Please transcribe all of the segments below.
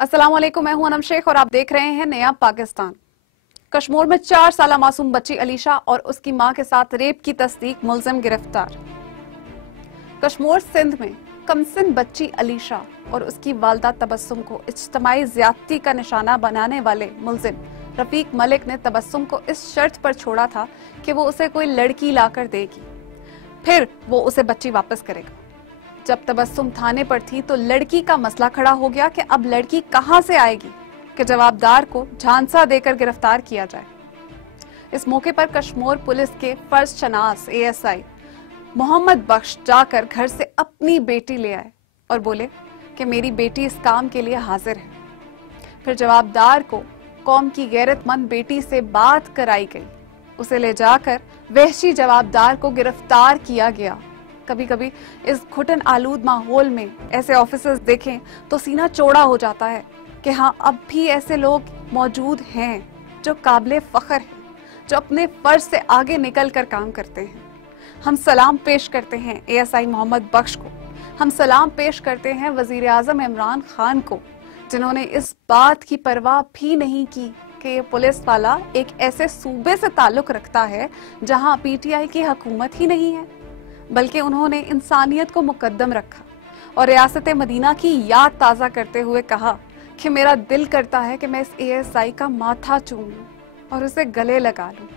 अस्सलाम वालेकुम, मैं हूं अनम शेख और आप देख रहे हैं नया पाकिस्तान। कश्मीर में 4 साल मासूम बच्ची अलीशा और उसकी मां के साथ रेप की तस्दीक, मुलजिम गिरफ्तार। कश्मीर सिंध में कमसिन बच्ची अलीशा और उसकी वालदा तबस्सुम को इज्तिमाई ज्यादती का निशाना बनाने वाले मुलजिम रफीक मलिक ने तबस्सुम को इस शर्त पर छोड़ा था कि वो उसे कोई लड़की लाकर देगी, फिर वो उसे बच्ची वापस करेगा। जब तबस्सुम थाने पर थी तो लड़की का मसला खड़ा हो गया कि अब लड़की कहां से आएगी कि जवाबदार को झांसा देकर गिरफ्तार किया जाए। इस मौके पर कश्मीर पुलिस के फर्ज शनास ASI मोहम्मद बख्श जाकर घर से अपनी बेटी ले आए और बोले कि मेरी बेटी इस काम के लिए हाजिर है। फिर जवाबदार को कौम की गैरतमंद बेटी से बात कराई गई, उसे ले जाकर वहशी जवाबदार को गिरफ्तार किया गया। कभी कभी इस घुटन आलूद माहौल में ऐसे ऑफिसर्स देखें तो सीना चौड़ा हो जाता है कि हाँ, अब भी ऐसे लोग मौजूद हैं जो काबिले फख्र हैं, जो अपने फर्ज से आगे निकल कर काम करते हैं। हम सलाम पेश करते हैं ASI मोहम्मद बख्श को, हम सलाम पेश करते हैं वजीर आजम इमरान खान को, जिन्होंने इस बात की परवाह भी नहीं की कि ये पुलिस वाला एक ऐसे सूबे से ताल्लुक रखता है जहां PTI की हुकूमत ही नहीं है, बल्कि उन्होंने इंसानियत को मुकद्दम रखा और रियासत मदीना की याद ताज़ा करते हुए कहा कि मेरा दिल करता है कि मैं इस ASI का माथा चूम लूं और उसे गले लगा लूं।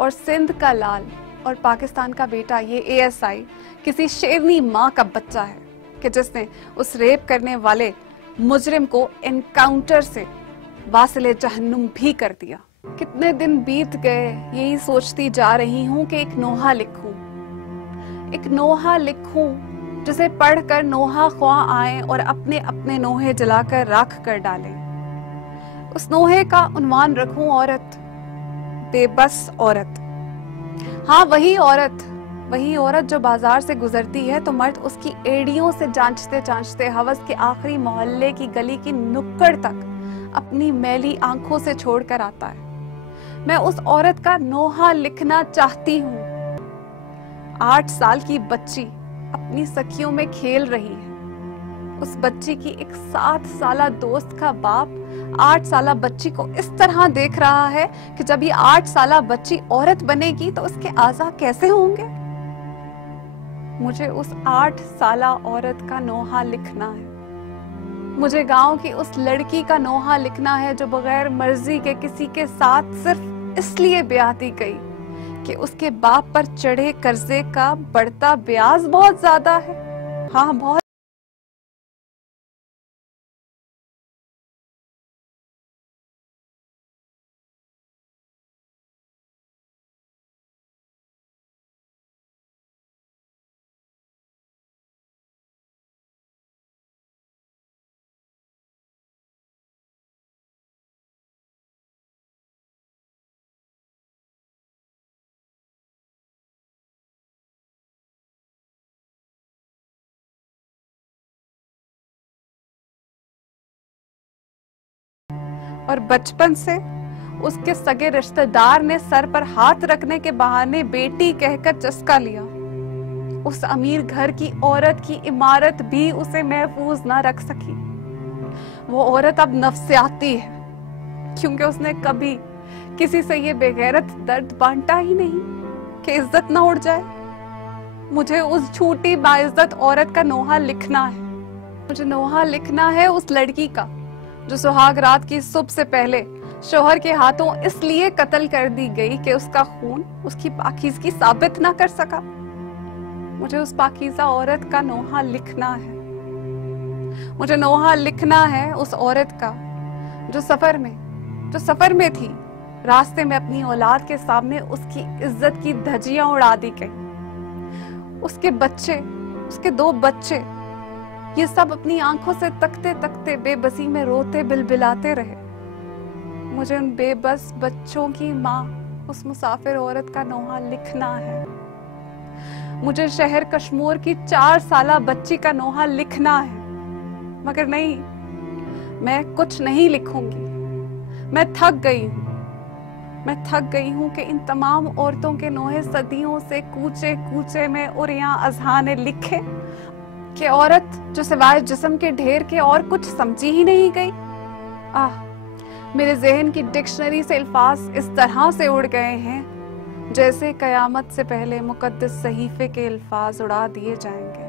और सिंध का लाल और पाकिस्तान का बेटा ये ASI किसी शेरनी माँ का बच्चा है कि जिसने उस रेप करने वाले मुजरिम को एनकाउंटर से वासिले जहन्नुम भी कर दिया। कितने दिन बीत गए यही सोचती जा रही हूँ कि एक नोहा लिखूं जिसे पढ़कर नोहा ख्वाह आए और अपने अपने नोहे जलाकर राख कर डालें। उस नोहे का उन्वान रखूं औरत, बेबस औरत। हाँ, वही औरत जो बाजार से गुजरती है तो मर्द उसकी एड़ियों से जांचते जांचते हवस के आखिरी मोहल्ले की गली की नुक्कड़ तक अपनी मैली आंखों से छोड़कर आता है। मैं उस औरत का नोहा लिखना चाहती हूँ। 8 साल की बच्ची अपनी सखियों में खेल रही है। उस बच्ची की एक 7 साला दोस्त का बाप 8 साला बच्ची को इस तरह देख रहा है कि जब ये 8 साला बच्ची औरत बनेगी तो उसके आज़ा कैसे होंगे। मुझे उस 8 साला औरत का नोहा लिखना है। मुझे गांव की उस लड़की का नोहा लिखना है जो बगैर मर्जी के किसी के साथ सिर्फ इसलिए ब्याहती गई कि उसके बाप पर चढ़े कर्जे का बढ़ता ब्याज बहुत ज्यादा है। हाँ, बहुत। और बचपन से उसके सगे रिश्तेदार ने सर पर हाथ रखने के बहाने बेटी कहकर चस्का लिया। उस अमीर घर की औरत की इमारत भी उसे महफूज ना रख सकी। वो औरत अब नफसियाती है क्योंकि उसने कभी किसी से ये बेगैरत दर्द बांटा ही नहीं कि इज्जत ना उड़ जाए। मुझे उस झूठी बाइज्जत औरत का नोहा लिखना है। मुझे नोहा लिखना है उस लड़की का जो सुहाग रात की सुबह से पहले शौहर के हाथों इसलिए कत्ल कर दी गई कि उसका खून उसकी पाकीज़गी साबित ना कर सका। मुझे उस पाकीज़ा औरत का नोहा लिखना है। मुझे नोहा लिखना है उस औरत का जो सफर में थी, रास्ते में अपनी औलाद के सामने उसकी इज्जत की धज्जियां उड़ा दी गई। उसके बच्चे, उसके 2 बच्चे, ये सब अपनी आंखों से तकते तकते बेबसी में रोते बिलबिलाते रहे। मुझे उन बेबस बच्चों की माँ, उस मुसाफिर औरत का नोहा लिखना है। मुझे शहर कश्मीर की 4 साला बच्ची का नोहा लिखना है। मगर नहीं, मैं कुछ नहीं लिखूंगी। मैं थक गई हूँ कि इन तमाम औरतों के नोहे सदियों से कूचे कूचे में उरियां अजहाने लिखे कि औरत जो सिवाय जिस्म के ढेर के और कुछ समझी ही नहीं गई। आह, मेरे जहन की डिक्शनरी से अल्फाज इस तरह से उड़ गए हैं जैसे कयामत से पहले मुकद्दस सहीफे के अल्फाज उड़ा दिए जाएंगे।